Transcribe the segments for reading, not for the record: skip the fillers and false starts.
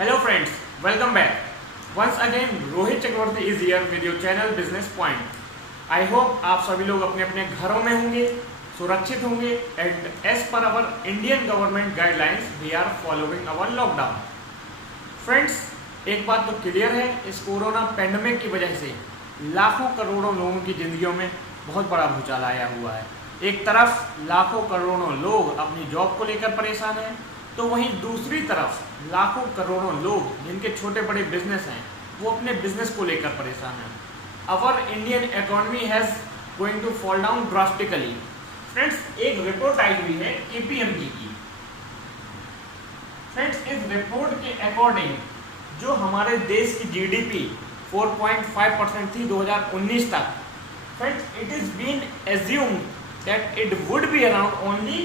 Hello friends, welcome back. Once again, Rohit Chakraborty is here with your channel Business Point. I hope आप सभी लोग अपने अपने घरों में होंगे, सुरक्षित होंगे and as per our Indian government guidelines, we are following our lockdown. Friends, एक बात तो क्लियर है, इस कोरोना पैंडेमिक की वजह से लाखों करोड़ों लोगों की जिंदगियों में बहुत बड़ा भूचाल आया हुआ है। एक तरफ लाखों करोड़ों लोग अपनी जॉब को लेकर परेशान हैं, तो वहीं दूसरी तरफ लाखों करोड़ों लोग जिनके छोटे बड़े बिजनेस हैं वो अपने बिजनेस को लेकर परेशान हैं। Our Indian economy has going to fall down drastically. Friends, एक रिपोर्ट आई हुई है KPMG की। फ्रेंड्स, इस रिपोर्ट के अकॉर्डिंग जो हमारे देश की GDP 4.5% थी 2019 तक, friends, it is been assumed that it would be around only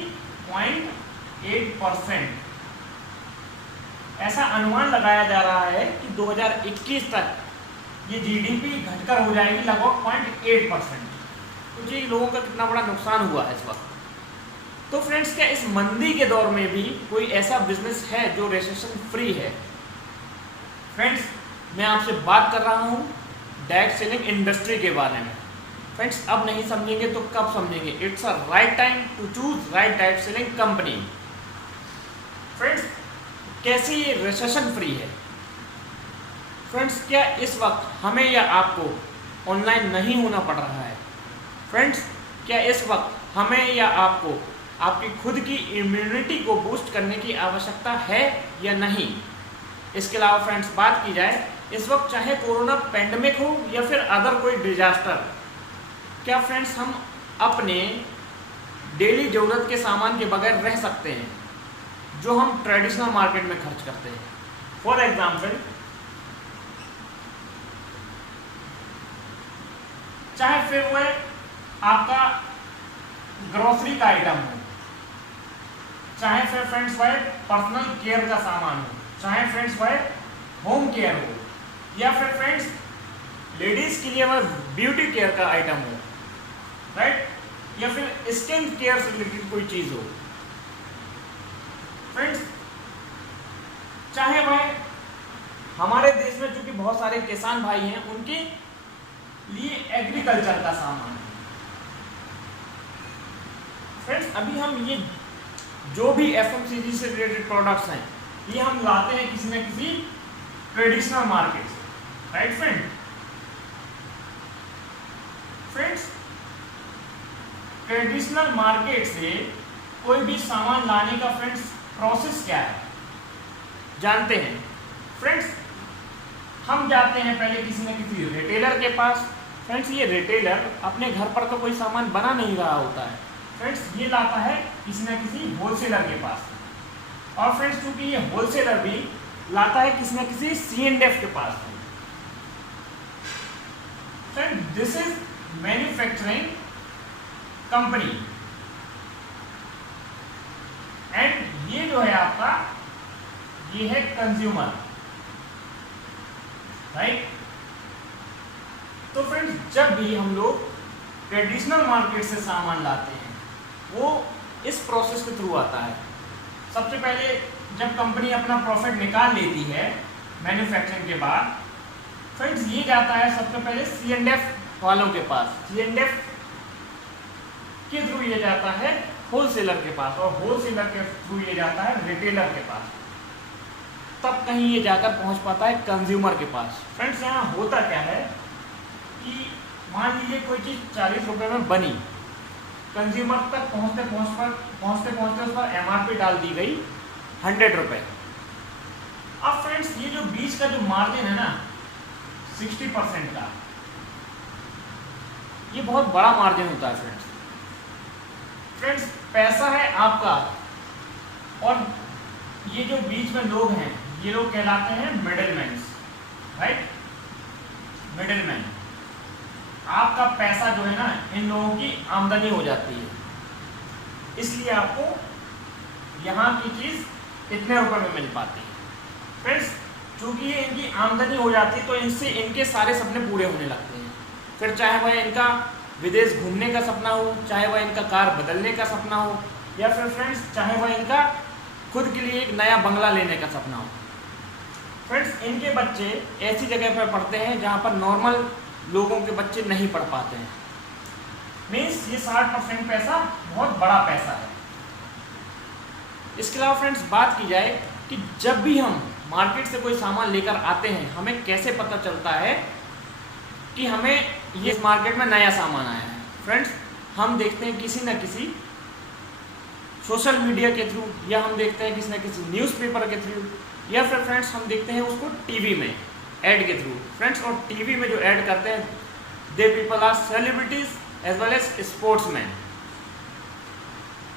0.8%। ऐसा अनुमान लगाया जा रहा है कि 2021 तक ये GDP घटकर हो जाएगी लगभग 0.8%। तो जी लोगों का कितना बड़ा नुकसान हुआ है इस वक्त। तो फ्रेंड्स, क्या इस मंदी के दौर में भी कोई ऐसा बिजनेस है जो रिसेशन फ्री है? फ्रेंड्स, मैं आपसे बात कर रहा हूँ डायरेक्ट सेलिंग इंडस्ट्री के बारे में। फ्रेंड्स, अब नहीं समझेंगे तो कब समझेंगे? It's a right time to choose right direct selling company. Friends, कैसे ये रिसेशन फ्री है? फ्रेंड्स, क्या इस वक्त हमें या आपको ऑनलाइन नहीं होना पड़ रहा है? फ्रेंड्स, क्या इस वक्त हमें या आपको आपकी खुद की इम्यूनिटी को बूस्ट करने की आवश्यकता है या नहीं? इसके अलावा फ्रेंड्स, बात की जाए इस वक्त चाहे कोरोना पैंडेमिक हो या फिर अदर कोई डिजास्टर, क्या फ्रेंड्स हम अपने डेली ज़रूरत के सामान के बगैर रह सकते हैं जो हम ट्रेडिशनल मार्केट में खर्च करते हैं? फॉर एग्जाम्पल, चाहे फिर वह आपका ग्रोसरी का आइटम हो, चाहे फिर फ्रेंड्स वह पर्सनल केयर का सामान हो, चाहे फ्रेंड्स वह होम केयर हो, या फिर फ्रेंड्स लेडीज के लिए वह ब्यूटी केयर का आइटम हो, राइट, या फिर स्किन केयर से रिलेटेड कोई चीज हो। फ्रेंड्स, चाहे वह हमारे देश में चूंकि बहुत सारे किसान भाई हैं उनके लिए एग्रीकल्चर का सामान है। फ्रेंड्स, अभी हम ये जो भी FMCG से रिलेटेड प्रोडक्ट्स हैं ये हम लाते हैं किसी न किसी ट्रेडिशनल मार्केट से, right friend? Friends, traditional market से कोई भी सामान लाने का फ्रेंड्स प्रोसेस क्या है जानते हैं? फ्रेंड्स, हम जाते हैं पहले किसी न किसी रिटेलर के पास। फ्रेंड्स, ये रिटेलर अपने घर पर तो कोई सामान बना नहीं रहा होता है। फ्रेंड्स, ये लाता है किसी न किसी होलसेलर के पास, और फ्रेंड्स चूंकि ये होलसेलर भी लाता है किसी न किसी C&F के पास। Friend, this is manufacturing company, and ये जो है आपका ये है कंज्यूमर, राइट? तो फ्रेंड्स, जब भी हम लोग ट्रेडिशनल मार्केट से सामान लाते हैं वो इस प्रोसेस के थ्रू आता है। सबसे पहले जब कंपनी अपना प्रॉफिट निकाल लेती है मैन्युफैक्चरिंग के बाद, फ्रेंड्स ये जाता है सबसे पहले C&F वालों के पास, C&F के थ्रू ये जाता है होलसेलर के पास, और होलसेलर के थ्रू ये जाता है रिटेलर के पास, तब कहीं ये जाकर पहुंच पाता है कंज्यूमर के पास। फ्रेंड्स, यहाँ होता क्या है कि मान लीजिए कोई चीज़ 40 रुपये में बनी, कंज्यूमर तक पहुंचते पहुंचते उस पर MRP डाल दी गई 100 रुपये। अब फ्रेंड्स, ये जो बीच का जो मार्जिन है ना 60% का, ये बहुत बड़ा मार्जिन होता है फ्रेंड्स। फ्रेंड्स, पैसा है आपका, और ये जो बीच में लोग हैं ये लोग कहलाते हैं मिडिलमैन, राइट? मिडिलमैन, आपका पैसा जो है ना इन लोगों की आमदनी हो जाती है, इसलिए आपको यहाँ की चीज़ इतने रुपए में मिल पाती है। फ्रेंड्स, चूंकि ये इनकी आमदनी हो जाती है तो इनसे इनके सारे सपने पूरे होने लगते हैं। फिर चाहे वह इनका विदेश घूमने का सपना हो, चाहे वह इनका कार बदलने का सपना हो, या फिर फ्रेंड्स चाहे वह इनका खुद के लिए एक नया बंगला लेने का सपना हो। फ्रेंड्स इनके बच्चे ऐसी जगह पर पढ़ते हैं जहाँ पर नॉर्मल लोगों के बच्चे नहीं पढ़ पाते हैं। मीन्स ये 60% पैसा बहुत बड़ा पैसा है। इसके अलावा फ्रेंड्स बात की जाए कि जब भी हम मार्केट से कोई सामान लेकर आते हैं, हमें कैसे पता चलता है कि हमें ये मार्केट में नया सामान आया है। फ्रेंड्स हम देखते हैं किसी न किसी सोशल मीडिया के थ्रू, या हम देखते हैं किसी न किसी न्यूज़पेपर के थ्रू, या फिर फ्रेंड्स हम देखते हैं उसको टीवी में ऐड के थ्रू। फ्रेंड्स और टीवी में जो ऐड करते हैं they people are celebrities as well as sportsman.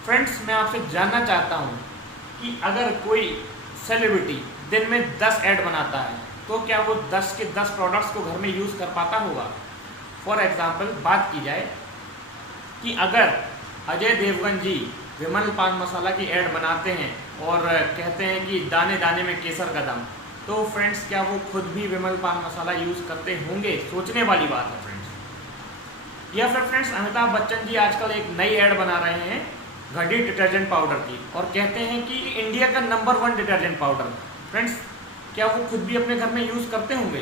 Friends मैं आपसे जानना चाहता हूँ कि अगर कोई सेलिब्रिटी दिन में 10 ऐड बनाता है तो क्या वो 10 के 10 प्रोडक्ट्स को घर में यूज़ कर पाता होगा। फॉर एग्जाम्पल बात की जाए कि अगर अजय देवगन जी विमल पान मसाला की ऐड बनाते हैं और कहते हैं कि दाने दाने में केसर का दम, तो फ्रेंड्स क्या वो खुद भी विमल पान मसाला यूज़ करते होंगे? सोचने वाली बात है फ्रेंड्स। या फिर फ्रेंड्स अमिताभ बच्चन जी आजकल एक नई ऐड बना रहे हैं घड़ी डिटर्जेंट पाउडर की और कहते हैं कि इंडिया का नंबर 1 डिटर्जेंट पाउडर। फ्रेंड्स क्या वो खुद भी अपने घर में यूज़ करते होंगे?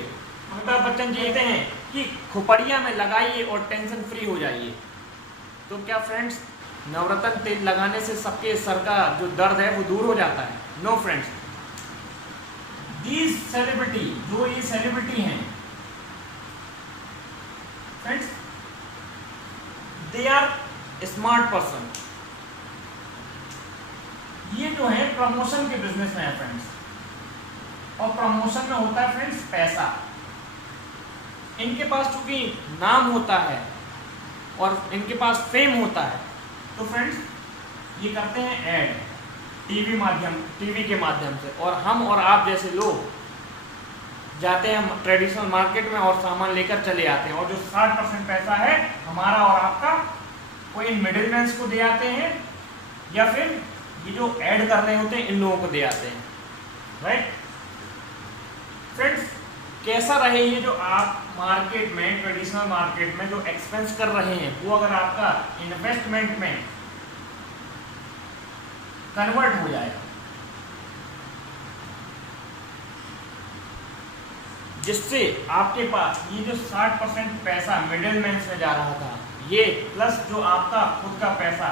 अमिताभ बच्चन जी कहते हैं कि खोपड़िया में लगाइए और टेंशन फ्री हो जाइए। तो क्या फ्रेंड्स नवरत्न तेल लगाने से सबके सर का जो दर्द है वो दूर हो जाता है? नो फ्रेंड्स, दीज सेलिब्रिटी, जो ये सेलिब्रिटी हैं friends, they are smart person. ये जो है प्रमोशन के बिजनेस में है फ्रेंड्स, और प्रमोशन में होता है फ्रेंड्स पैसा। इनके पास चूंकि नाम होता है और इनके पास फेम होता है, तो फ्रेंड्स ये करते हैं ऐड टीवी के माध्यम से, और हम और आप जैसे लोग जाते हैं ट्रेडिशनल मार्केट में और सामान लेकर चले आते हैं, और जो 60% पैसा है हमारा और आपका वो इन मिडिलमैन्स को दे आते हैं, या फिर ये जो ऐड कर रहे होते हैं इन लोगों को दे आते हैं। राइट फ्रेंड्स, कैसा रहे ये जो आप मार्केट में, ट्रेडिशनल मार्केट में जो एक्सपेंस कर रहे हैं वो अगर आपका इन्वेस्टमेंट में कन्वर्ट हो जाएगा, जिससे आपके पास ये जो 60% पैसा मिडिलमैन में जा रहा था, ये प्लस जो आपका खुद का पैसा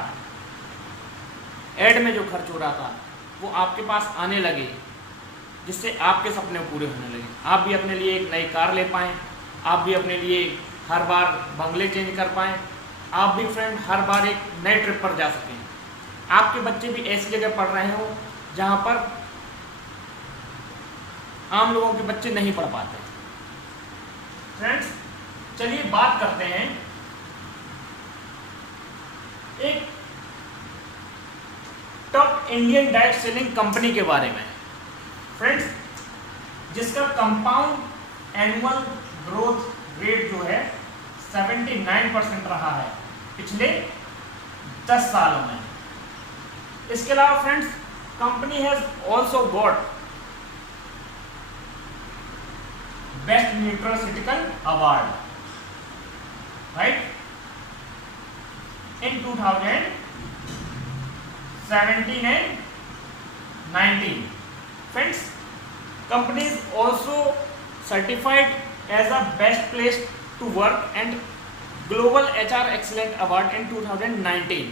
ऐड में जो खर्च हो रहा था वो आपके पास आने लगे, जिससे आपके सपने पूरे होने लगे। आप भी अपने लिए एक नई कार ले पाएँ, आप भी अपने लिए हर बार बंगले चेंज कर पाएँ, आप भी फ्रेंड हर बार एक नए ट्रिप पर जा सकें, आपके बच्चे भी ऐसी जगह पढ़ रहे हो जहाँ पर आम लोगों के बच्चे नहीं पढ़ पाते। फ्रेंड्स चलिए बात करते हैं एक top Indian direct selling company के बारे में फ्रेंड्स, जिसका कंपाउंड एनुअल ग्रोथ रेट जो है 79% रहा है पिछले 10 सालों में। इसके अलावा friends company has also got best nutraceutical award right in 2017 and 19. Friends, company is also certified as a best place to work and Global HR Excellent Award in 2019.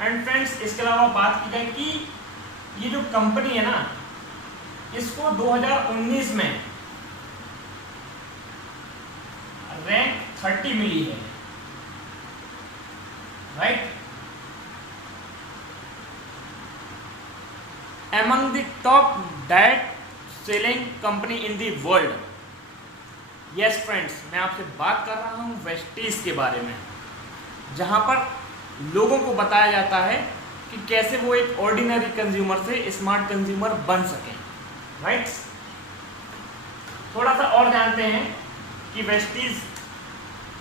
And friends इसके अलावा बात की जाए कि ये जो कंपनी है ना, इसको 2019 में रैंक 30 मिली है right among the top direct selling company in the world. Yes friends, मैं आपसे बात कर रहा हूँ वेस्टीज के बारे में, जहाँ पर लोगों को बताया जाता है कि कैसे वो एक ऑर्डिनरी कंज्यूमर से स्मार्ट कंज्यूमर बन सकें राइट। थोड़ा सा और जानते हैं कि वेस्टीज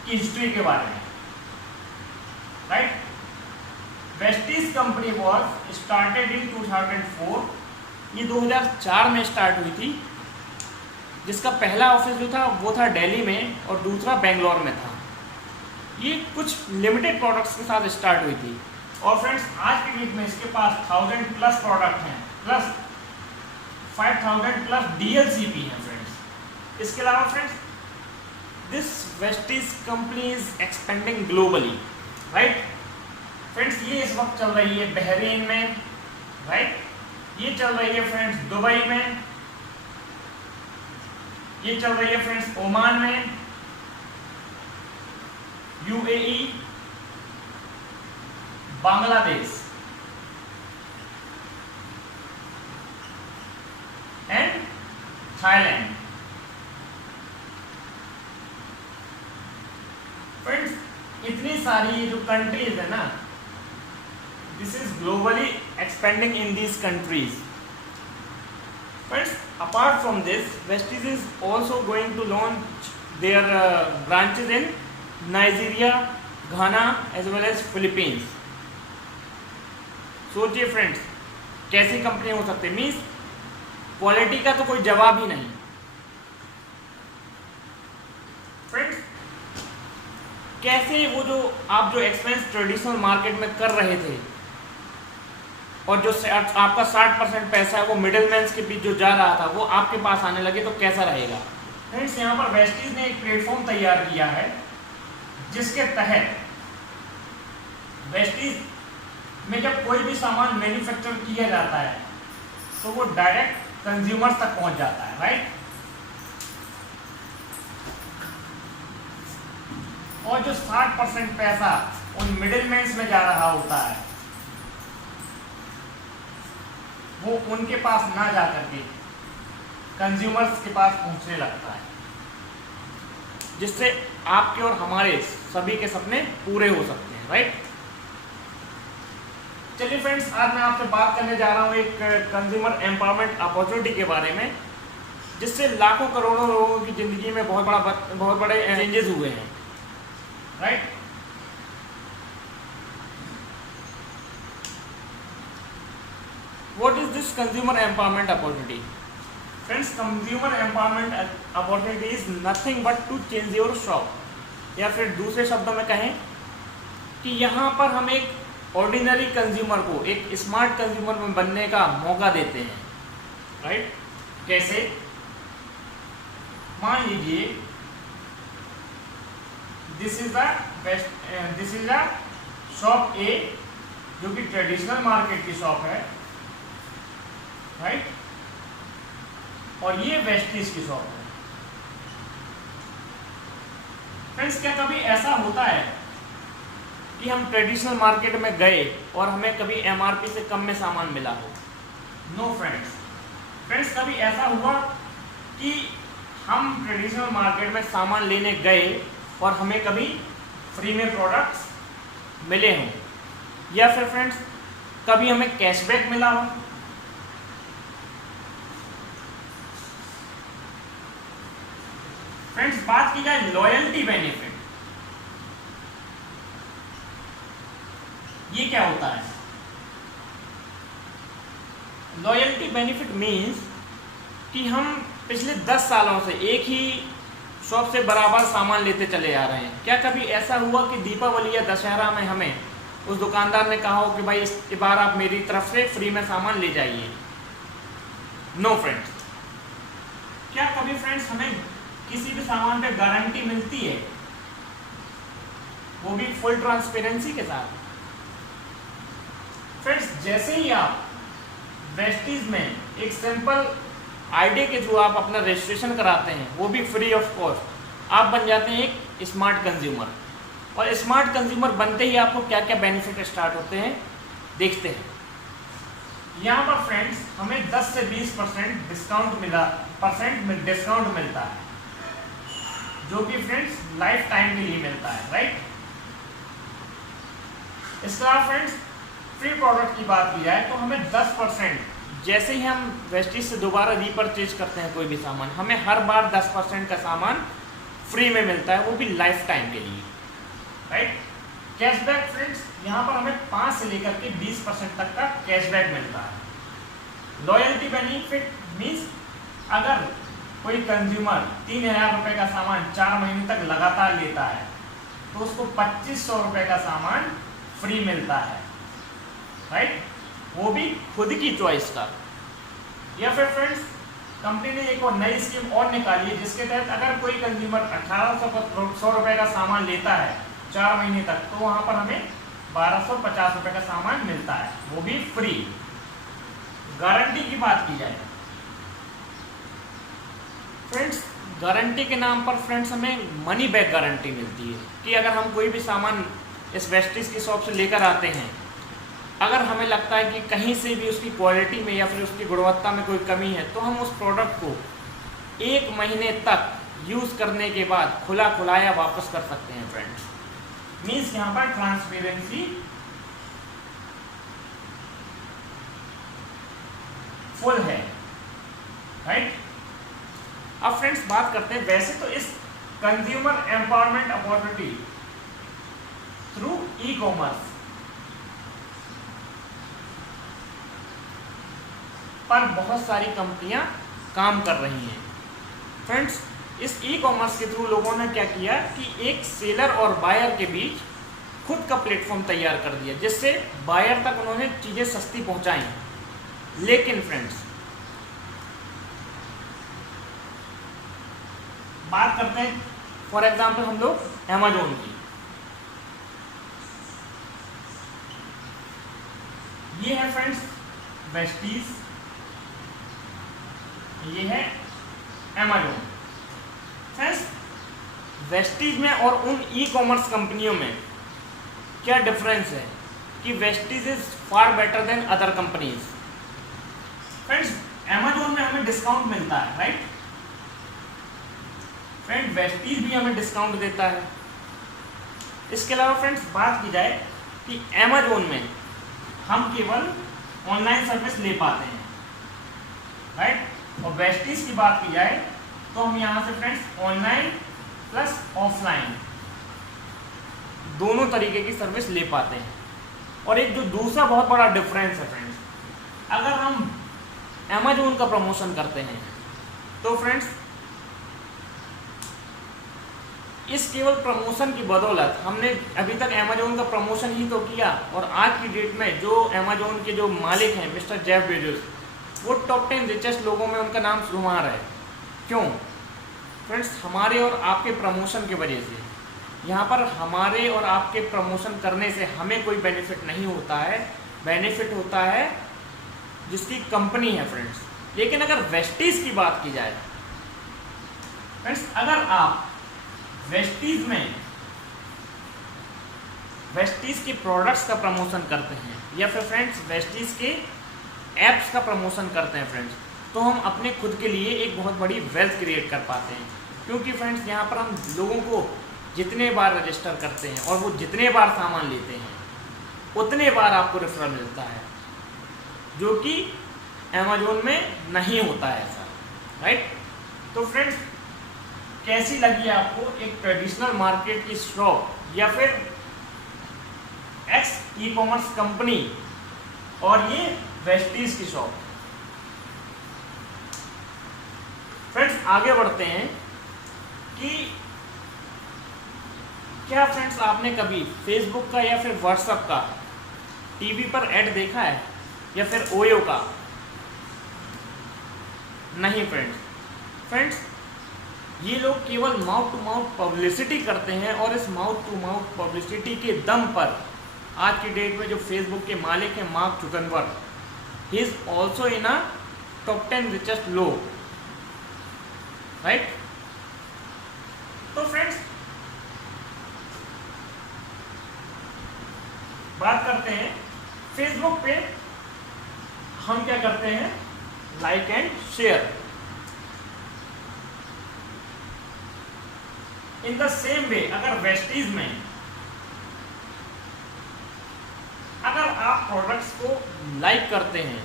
की हिस्ट्री के बारे में right. Vestige company was started in 2004, ये 2004 में स्टार्ट हुई थी, जिसका पहला ऑफिस जो था वो था दिल्ली में और दूसरा बेंगलोर में था। ये कुछ लिमिटेड प्रोडक्ट्स के साथ स्टार्ट हुई थी और फ्रेंड्स आज के डेट में इसके पास 1000+ प्रोडक्ट हैं, प्लस 5000 प्लस DLCP है फ्रेंड्स। इसके अलावा friends this Vestige company is expanding globally, right friends. ये इस वक्त चल रही है बहरीन में, राइट, ये चल रही है फ्रेंड्स दुबई में, ये चल रही है फ्रेंड्स ओमान में, UAE, Bangladesh and Thailand. Friends इतनी सारी जो कंट्रीज है ना, this is globally expanding in these countries. Friends, apart from this, Vestige is also going to launch their branches in Nigeria, Ghana as well as Philippines. सोचिए friends कैसी company हो सकती है, मीन्स क्वालिटी का तो कोई जवाब ही नहीं। फ्रेंड्स कैसे वो जो आप जो एक्सपेंस ट्रेडिशनल मार्केट में कर रहे थे और जो आपका 60% पैसा है वो मिडिल मैन के बीच जो जा रहा था वो आपके पास आने लगे तो कैसा रहेगा। फ्रेंड्स यहाँ पर वेस्टीज ने एक प्लेटफॉर्म तैयार किया है जिसके तहत वेस्टीज में जब कोई भी सामान मैन्युफैक्चर किया जाता है तो वो डायरेक्ट कंज्यूमर्स तक पहुंच जाता है, राइट। और जो 60% पैसा उन मिडिल मैन में जा रहा होता है वो उनके पास ना जा करके कंज्यूमर्स के पास पहुंचने लगता है, जिससे आपके और हमारे सभी के सपने पूरे हो सकते हैं, राइट। चलिए फ्रेंड्स आज मैं आपसे बात करने जा रहा हूँ एक कंज्यूमर एम्पावरमेंट अपॉर्चुनिटी के बारे में, जिससे लाखों करोड़ों लोगों की जिंदगी में बहुत बड़े चेंजेस हुए हैं, right. What is this consumer empowerment opportunity? Friends, consumer empowerment opportunity is nothing but to change your shop, या फिर दूसरे शब्दों में कहें कि यहाँ पर हम एक ऑर्डिनरी कंज्यूमर को एक स्मार्ट कंज्यूमर में बनने का मौका देते हैं, राइट। कैसे? मान लीजिए दिस इज अ शॉप ए जो कि ट्रेडिशनल मार्केट की शॉप है, राइट, और ये वेस्टीज की शॉप है। फ्रेंड्स क्या कभी ऐसा होता है कि हम ट्रेडिशनल मार्केट में गए और हमें कभी MRP से कम में सामान मिला हो? नो फ्रेंड्स कभी ऐसा हुआ कि हम ट्रेडिशनल मार्केट में सामान लेने गए और हमें कभी फ्री में प्रोडक्ट्स मिले हों, या फिर फ्रेंड्स कभी हमें कैशबैक मिला हो? फ्रेंड्स बात की जाए लॉयल्टी बेनिफिट, ये क्या होता है? लॉयल्टी बेनिफिट मींस कि हम पिछले 10 सालों से एक ही शॉप से बराबर सामान लेते चले आ रहे हैं। क्या कभी ऐसा हुआ कि दीपावली या दशहरा में हमें उस दुकानदार ने कहा हो कि भाई इस बार आप मेरी तरफ से फ्री में सामान ले जाइए? No friends. क्या कभी फ्रेंड्स हमें किसी भी सामान पे गारंटी मिलती है, वो भी फुल ट्रांसपेरेंसी के साथ? फ्रेंड्स जैसे ही आप वेस्टीज में एक सिंपल आईडी के थ्रू आप अपना रजिस्ट्रेशन कराते हैं, वो भी फ्री ऑफ कॉस्ट, आप बन जाते हैं एक स्मार्ट कंज्यूमर। और स्मार्ट कंज्यूमर बनते ही आपको क्या क्या बेनिफिट स्टार्ट होते हैं देखते हैं। यहाँ पर फ्रेंड्स हमें 10 से 20% डिस्काउंट मिलता है, जो कि फ्रेंड्स लाइफ टाइम के लिए मिलता है, राइट। इसके अलावा फ्रेंड्स फ्री प्रोडक्ट की बात की जाए तो हमें 10% जैसे ही हम वेस्टीज से दोबारा रीपरचेज करते हैं कोई भी सामान, हमें हर बार 10% का सामान फ्री में मिलता है, वो भी लाइफ टाइम के लिए, राइट। कैशबैक फ्रेंड्स यहाँ पर हमें 5 से लेकर के 20% तक का कैशबैक मिलता है। लॉयल्टी बेनिफिट मीन्स अगर कोई कंज्यूमर 3000 रुपये का सामान 4 महीने तक लगातार लेता है तो उसको 2500 रुपये का सामान फ्री मिलता है, राइट, वो भी खुद की चॉइस का। या फिर फ्रेंड्स कंपनी ने एक और नई स्कीम और निकाली है जिसके तहत अगर कोई कंज्यूमर 1800 रुपए का सामान लेता है 4 महीने तक, तो वहां पर हमें 1250 रुपए का सामान मिलता है, वो भी फ्री। गारंटी की बात की जाए फ्रेंड्स, गारंटी के नाम पर फ्रेंड्स हमें मनी बैक गारंटी मिलती है कि अगर हम कोई भी सामान इस वेस्टीज की शॉप से लेकर आते हैं, अगर हमें लगता है कि कहीं से भी उसकी क्वालिटी में या फिर उसकी गुणवत्ता में कोई कमी है, तो हम उस प्रोडक्ट को 1 महीने तक यूज़ करने के बाद खुला खुलाया वापस कर सकते हैं फ्रेंड्स। मीन्स यहाँ पर ट्रांसपेरेंसी फुल है, राइट। अब फ्रेंड्स बात करते हैं, वैसे तो इस consumer empowerment opportunity through e commerce पर बहुत सारी कंपनियां काम कर रही हैं फ्रेंड्स। इस ई कॉमर्स के थ्रू लोगों ने क्या किया कि एक सेलर और बायर के बीच खुद का प्लेटफॉर्म तैयार कर दिया, जिससे बायर तक उन्होंने चीज़ें सस्ती पहुंचाई। लेकिन फ्रेंड्स बात करते हैं फॉर एग्जांपल हम लोग अमेजोन की। ये है फ्रेंड्स वेस्टीज, ये है अमेजोन। फ्रेंड्स वेस्टीज में और उन ई कॉमर्स कंपनियों में क्या डिफरेंस है कि Vestige is far better than other companies. Friends Amazon में हमें डिस्काउंट मिलता है, राइट। फ्रेंड वेस्टीज भी हमें डिस्काउंट देता है। इसके अलावा फ्रेंड्स बात की जाए कि अमेजोन में हम केवल ऑनलाइन सर्विस ले पाते हैं, राइट। और वेस्टीज की बात की जाए तो हम यहाँ से फ्रेंड्स ऑनलाइन प्लस ऑफलाइन दोनों तरीके की सर्विस ले पाते हैं। और एक जो दूसरा बहुत बड़ा डिफरेंस है फ्रेंड्स, अगर हम अमेजोन का प्रमोशन करते हैं तो फ्रेंड्स इस केवल प्रमोशन की बदौलत हमने अभी तक अमेजोन का प्रमोशन ही तो किया, और आज की डेट में जो अमेजोन के जो मालिक हैं मिस्टर जेफ बेजोस, वो टॉप 10 रिचेस्ट लोगों में उनका नाम शुमार है। क्यों फ्रेंड्स? हमारे और आपके प्रमोशन की वजह से। यहाँ पर हमारे और आपके प्रमोशन करने से हमें कोई बेनिफिट नहीं होता है, बेनिफिट होता है जिसकी कंपनी है फ्रेंड्स। लेकिन अगर वेस्टीज की बात की जाए फ्रेंड्स, अगर आप वेस्टीज में वेस्टीज के प्रोडक्ट्स का प्रमोशन करते हैं या फिर फ्रेंड्स वेस्टीज के एप्स का प्रमोशन करते हैं फ्रेंड्स, तो हम अपने खुद के लिए एक बहुत बड़ी वेल्थ क्रिएट कर पाते हैं। क्योंकि फ्रेंड्स यहाँ पर हम लोगों को जितने बार रजिस्टर करते हैं और वो जितने बार सामान लेते हैं उतने बार आपको रेफरल मिलता है, जो कि अमेजोन में नहीं होता है ऐसा, राइट। तो फ्रेंड्स कैसी लगी आपको एक ट्रेडिशनल मार्केट की शॉप या फिर एक्स ई कॉमर्स कंपनी और ये वेस्टीज की शॉप? फ्रेंड्स आगे बढ़ते हैं कि क्या फ्रेंड्स आपने कभी फेसबुक का या फिर व्हाट्सएप का टीवी पर ऐड देखा है या फिर ओयो का? नहीं फ्रेंड्स ये लोग केवल माउथ टू माउथ पब्लिसिटी करते हैं, और इस माउथ टू माउथ पब्लिसिटी के दम पर आज की डेट में जो फेसबुक के मालिक हैं mark Zuckerberg, he is also in a top 10 richest लोग, राइट। तो फ्रेंड्स बात करते हैं फेसबुक पे हम क्या करते हैं, like and share. In the same way अगर वेस्टीज में अगर आप प्रोडक्ट्स को लाइक करते हैं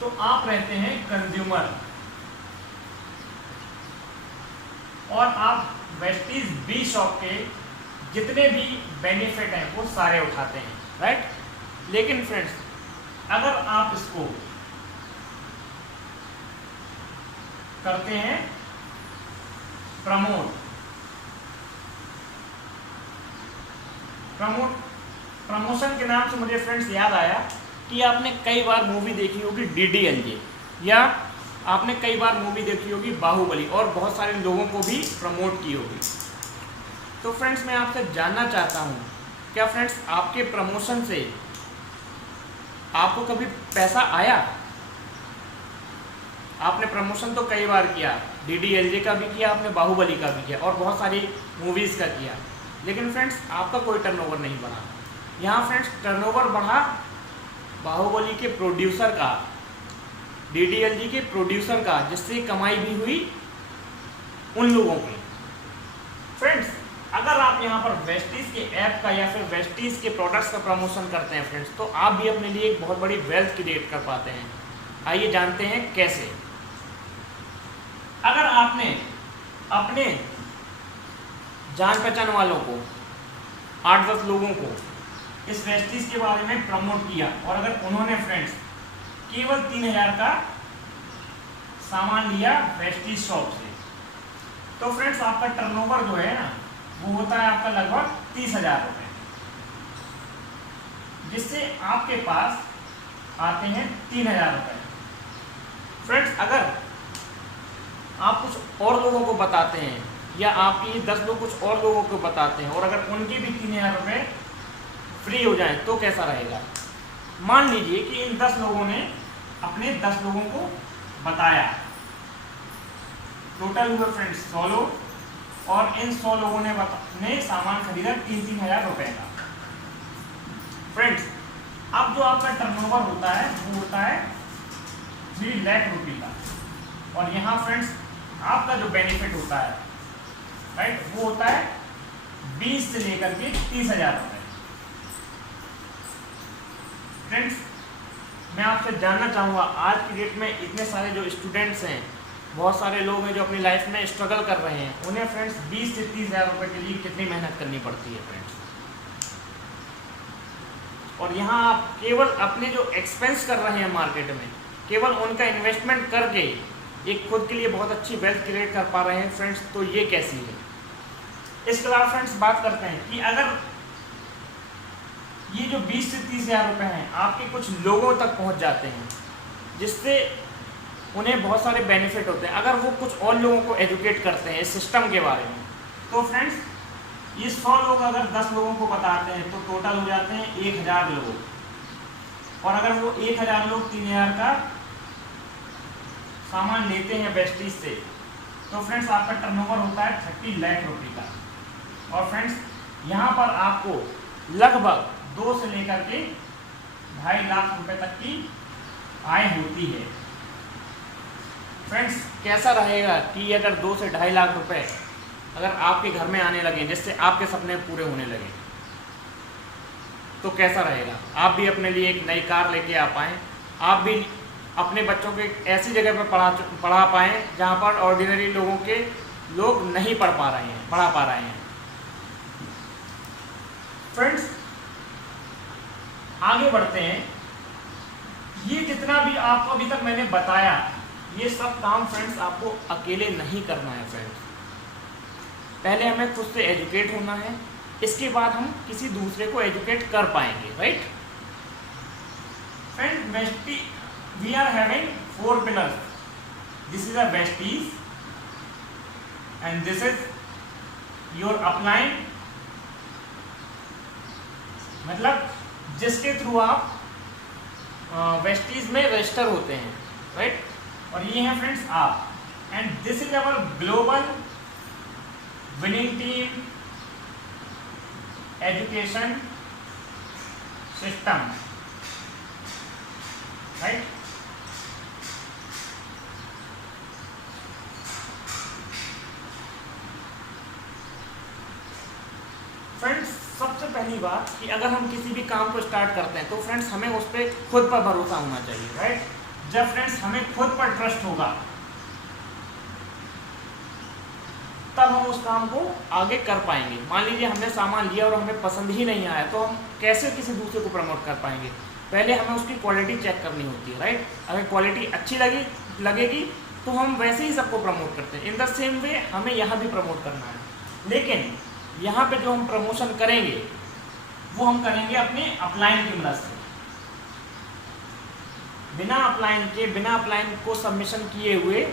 तो आप रहते हैं कंज्यूमर, और आप वेस्टीज बी शॉप के जितने भी बेनिफिट हैं वो सारे उठाते हैं, राइट। लेकिन फ्रेंड्स अगर आप इसको करते हैं प्रमोशन के नाम से मुझे फ्रेंड्स याद आया कि आपने कई बार मूवी देखी होगी DDLJ, या आपने कई बार मूवी देखी होगी बाहुबली, और बहुत सारे लोगों को भी प्रमोट की होगी। तो फ्रेंड्स मैं आपसे जानना चाहता हूँ, क्या फ्रेंड्स आपके प्रमोशन से आपको कभी पैसा आया? आपने प्रमोशन तो कई बार किया, DDLJ का भी किया आपने, बाहुबली का भी किया, और बहुत सारी मूवीज़ का किया, लेकिन फ्रेंड्स आपका कोई टर्नओवर नहीं बढ़ा। यहाँ फ्रेंड्स टर्नओवर बढ़ा बाहुबली के प्रोड्यूसर का, DDLJ के प्रोड्यूसर का, जिससे कमाई भी हुई उन लोगों की। फ्रेंड्स अगर आप यहाँ पर वेस्टीज के ऐप का या फिर वेस्टीज के प्रोडक्ट्स का प्रमोशन करते हैं फ्रेंड्स, तो आप भी अपने लिए एक बहुत बड़ी वेल्थ क्रिएट कर पाते हैं। आइए जानते हैं कैसे। अगर आपने अपने जान पहचान वालों को, 8-10 लोगों को इस वेस्टीज के बारे में प्रमोट किया, और अगर उन्होंने फ्रेंड्स केवल 3000 का सामान लिया वेस्टीज शॉप से, तो फ्रेंड्स आपका टर्नओवर जो है ना वो होता है आपका लगभग 30,000 रुपये, जिससे आपके पास आते हैं 3,000 रुपये। फ्रेंड्स अगर आप कुछ और लोगों को बताते हैं, या आपके 10 लोग कुछ और लोगों को बताते हैं, और अगर उनके भी 3,000 रुपये फ्री हो जाए तो कैसा रहेगा? मान लीजिए कि इन 10 लोगों ने अपने 10 लोगों को बताया, टोटल हुए फ्रेंड्स 100 लोग, और इन 100 लोगों ने सामान खरीदा 3,000 रुपये का। फ्रेंड्स अब जो आपका टर्नओवर होता है वो होता है 3 लाख रुपये का, और यहाँ फ्रेंड्स आपका जो बेनिफिट होता है राइट वो होता है 20 से लेकर के 30,000 रुपये। फ्रेंड्स मैं आपसे जानना चाहूँगा, आज की डेट में इतने सारे जो स्टूडेंट्स हैं, बहुत सारे लोग हैं जो अपनी लाइफ में स्ट्रगल कर रहे हैं, उन्हें फ्रेंड्स 20 से 30,000 रुपये के लिए कितनी मेहनत करनी पड़ती है फ्रेंड्स। और यहाँ आप केवल अपने जो एक्सपेंस कर रहे हैं मार्केट में, केवल उनका इन्वेस्टमेंट करके एक खुद के लिए बहुत अच्छी वेल्थ क्रिएट कर पा रहे हैं फ्रेंड्स, तो ये कैसी है? इसके अलावा फ्रेंड्स बात करते हैं कि अगर ये जो 20 से 30,000 रुपये हैं आपके कुछ लोगों तक पहुंच जाते हैं, जिससे उन्हें बहुत सारे बेनिफिट होते हैं। अगर वो कुछ और लोगों को एजुकेट करते हैं इस सिस्टम के बारे में, तो फ्रेंड्स ये 100 लोग अगर 10 लोगों को बताते हैं तो टोटल हो जाते हैं 1,000 लोग, और अगर वो 1,000 लोग 3,000 का सामान लेते हैं वेस्टीज से, तो फ्रेंड्स आपका टर्नओवर होता है 30 लाख रुपये का। और फ्रेंड्स यहाँ पर आपको लगभग 2 से लेकर के 2.5 लाख रुपए तक की आय होती है। फ्रेंड्स कैसा रहेगा कि अगर 2 से 2.5 लाख रुपए अगर आपके घर में आने लगे, जिससे आपके सपने पूरे होने लगे, तो कैसा रहेगा? आप भी अपने लिए एक नई कार लेके आ पाएँ, आप भी अपने बच्चों को एक ऐसी जगह पर पढ़ा पाएँ जहाँ पर ऑर्डिनरी लोगों के लोग नहीं पढ़ा पा रहे हैं। फ्रेंड्स आगे बढ़ते हैं। ये जितना भी आपको अभी तक मैंने बताया, ये सब काम फ्रेंड्स आपको अकेले नहीं करना है फ्रेंड्स। पहले हमें खुद से एजुकेट होना है, इसके बाद हम किसी दूसरे को एजुकेट कर पाएंगे, right friend? We are having 4 pillars. This is a Vestige and this is your upline, मतलब जिसके थ्रू आप वेस्टीज में रजिस्टर होते हैं, राइट? और ये है फ्रेंड्स आप, and this is our global winning team education system, right? Friends सबसे पहली बात कि अगर हम किसी भी काम को स्टार्ट करते हैं तो फ्रेंड्स हमें उस पर खुद पर भरोसा होना चाहिए, राइट? जब फ्रेंड्स हमें खुद पर ट्रस्ट होगा तब हम उस काम को आगे कर पाएंगे। मान लीजिए हमने सामान लिया और हमें पसंद ही नहीं आया, तो हम कैसे किसी दूसरे को प्रमोट कर पाएंगे? पहले हमें उसकी क्वालिटी चेक करनी होती है, राइट? अगर क्वालिटी अच्छी लगेगी तो हम वैसे ही सबको प्रमोट करते हैं। इन द सेम वे हमें यहाँ भी प्रमोट करना है, लेकिन यहाँ पे जो हम प्रमोशन करेंगे वो हम करेंगे अपने अपलाइन की मदद से। बिना अप्लाइन को सबमिशन किए हुए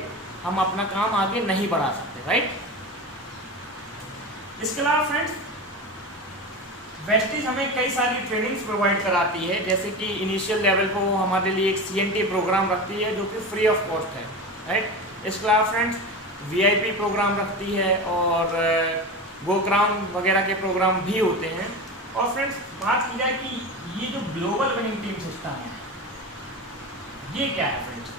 हम अपना काम आगे नहीं बढ़ा सकते, राइट। इसके अलावा फ्रेंड्स वेस्टीज हमें कई सारी ट्रेनिंग्स प्रोवाइड कराती है, जैसे कि इनिशियल लेवल पर वो हमारे लिए एक CNT प्रोग्राम रखती है जो कि फ्री ऑफ कॉस्ट है, राइट। इसके अलावा फ्रेंड्स VIP प्रोग्राम रखती है और गो ग्राउंड वगैरह के प्रोग्राम भी होते हैं। और फ्रेंड्स बात की जाए कि ये जो ग्लोबल विनिंग टीम सिस्टम है ये क्या है friends,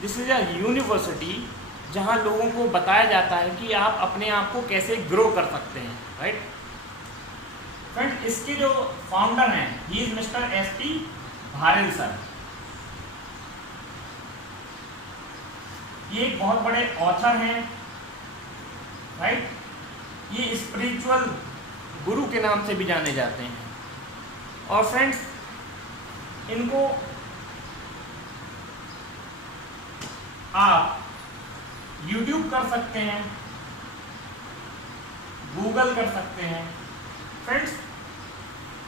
this is a university जहाँ लोगों को बताया जाता है कि आप अपने आप को कैसे ग्रो कर सकते हैं, राइट। फ्रेंड्स इसके जो फाउंडर हैं he is mister SP Bharal sir. ये एक बहुत बड़े ऑथर हैं, राइट। ये स्पिरिचुअल गुरु के नाम से भी जाने जाते हैं। और फ्रेंड्स इनको आप YouTube कर सकते हैं, Google कर सकते हैं। फ्रेंड्स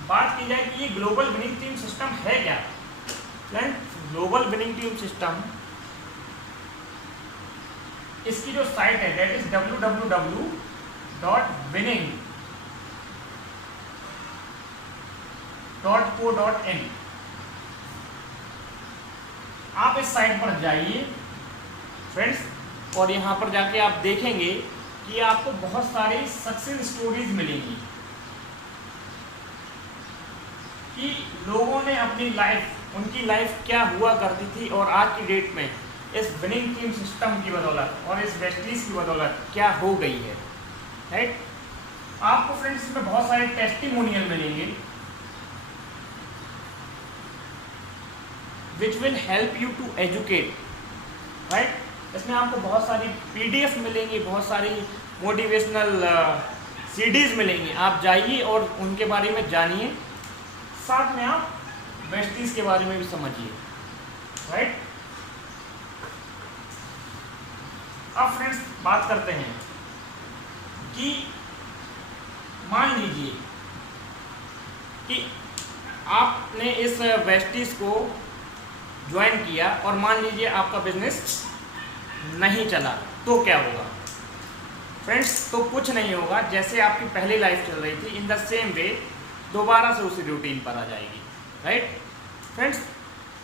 बात की जाए कि ये ग्लोबल विनिंग टीम सिस्टम है क्या। Friends global winning team system, इसकी जो साइट है दैट इज www.winning.co.in। आप इस साइट पर जाइए फ्रेंड्स, और यहाँ पर जाके आप देखेंगे कि आपको बहुत सारी सक्सेस स्टोरीज मिलेंगी कि लोगों ने अपनी लाइफ, उनकी लाइफ क्या हुआ करती थी और आज की डेट में इस विनिंग टीम सिस्टम की बदौलत और इस वेस्टीज की बदौलत क्या हो गई है, राइट। आपको फ्रेंड्स इसमें बहुत सारे टेस्टिमोनियल मिलेंगे which will help you to educate, right. इसमें आपको बहुत सारी PDF मिलेंगी, बहुत सारी मोटिवेशनल CDs मिलेंगी। आप जाइए और उनके बारे में जानिए, साथ में आप वेस्टीज के बारे में भी समझिए, राइट। अब फ्रेंड्स बात करते हैं कि मान लीजिए कि आपने इस वेस्टीज को ज्वाइन किया और मान लीजिए आपका बिजनेस नहीं चला, तो क्या होगा फ्रेंड्स। तो कुछ नहीं होगा, जैसे आपकी पहली लाइफ चल रही थी इन द सेम वे दोबारा से उसी रूटीन पर आ जाएगी, राइट। फ्रेंड्स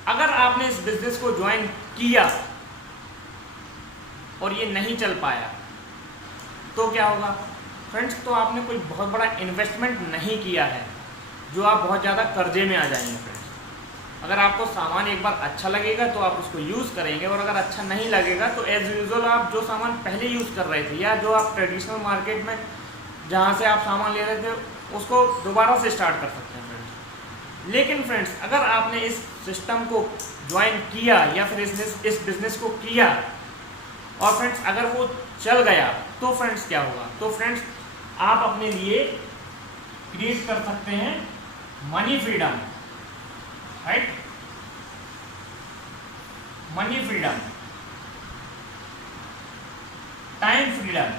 अगर आपने इस बिजनेस को ज्वाइन किया और ये नहीं चल पाया तो क्या होगा फ्रेंड्स। तो आपने कोई बहुत बड़ा इन्वेस्टमेंट नहीं किया है जो आप बहुत ज़्यादा कर्जे में आ जाएंगे फ्रेंड्स। अगर आपको सामान एक बार अच्छा लगेगा तो आप उसको यूज़ करेंगे, और अगर अच्छा नहीं लगेगा तो एज यूजुअल आप जो सामान पहले यूज़ कर रहे थे या जो आप ट्रेडिशनल मार्केट में जहाँ से आप सामान ले रहे थे उसको दोबारा से स्टार्ट कर सकते हैं फ्रेंड्स। लेकिन फ्रेंड्स अगर आपने इस सिस्टम को ज्वाइन किया या फिर इस बिजनेस को किया और फ्रेंड्स अगर वो चल गया तो फ्रेंड्स क्या होगा। तो फ्रेंड्स आप अपने लिए क्रिएट कर सकते हैं money freedom, right. Money freedom, time freedom,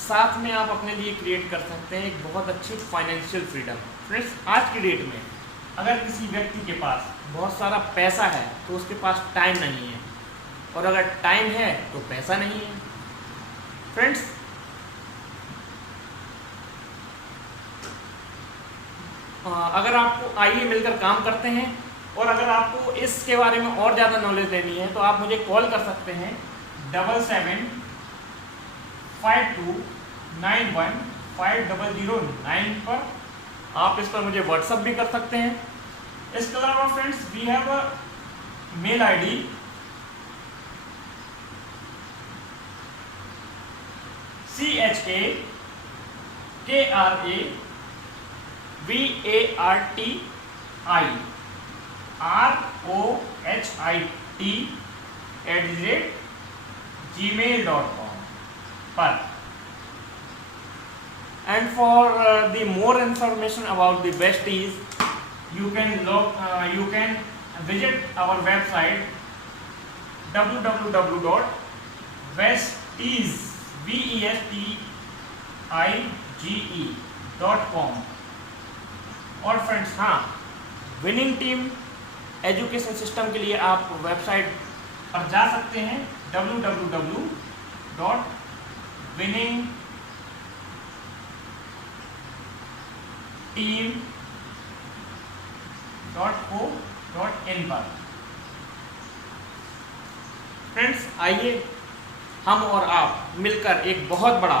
साथ में आप अपने लिए क्रिएट कर सकते हैं एक बहुत अच्छी फाइनेंशियल फ्रीडम। फ्रेंड्स आज की डेट में अगर किसी व्यक्ति के पास बहुत सारा पैसा है तो उसके पास टाइम नहीं है, और अगर टाइम है तो पैसा नहीं है। फ्रेंड्स अगर आपको आइए मिलकर काम करते हैं, और अगर आपको इसके बारे में और ज़्यादा नॉलेज लेनी है तो आप मुझे कॉल कर सकते हैं 7752915009 पर। आप इस पर मुझे व्हाट्सअप भी कर सकते हैं। इसके अलावा friends we have a mail ID CHAKRAVARTIROHIT@gmail.com पर। And for the more information about the Vesties, you can visit our website www.vestige.com। और फ्रेंड्स हाँ, विनिंग टीम एजुकेशन सिस्टम के लिए आप वेबसाइट पर जा सकते हैं www.winningteam.co.in पर। फ्रेंड्स, आइए हम और आप मिलकर एक बहुत बड़ा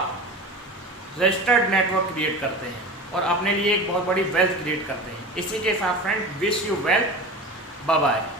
रजिस्टर्ड नेटवर्क क्रिएट करते हैं और अपने लिए एक बहुत बड़ी वेल्थ क्रिएट करते हैं। इसी के साथ friend, wish you well, bye bye.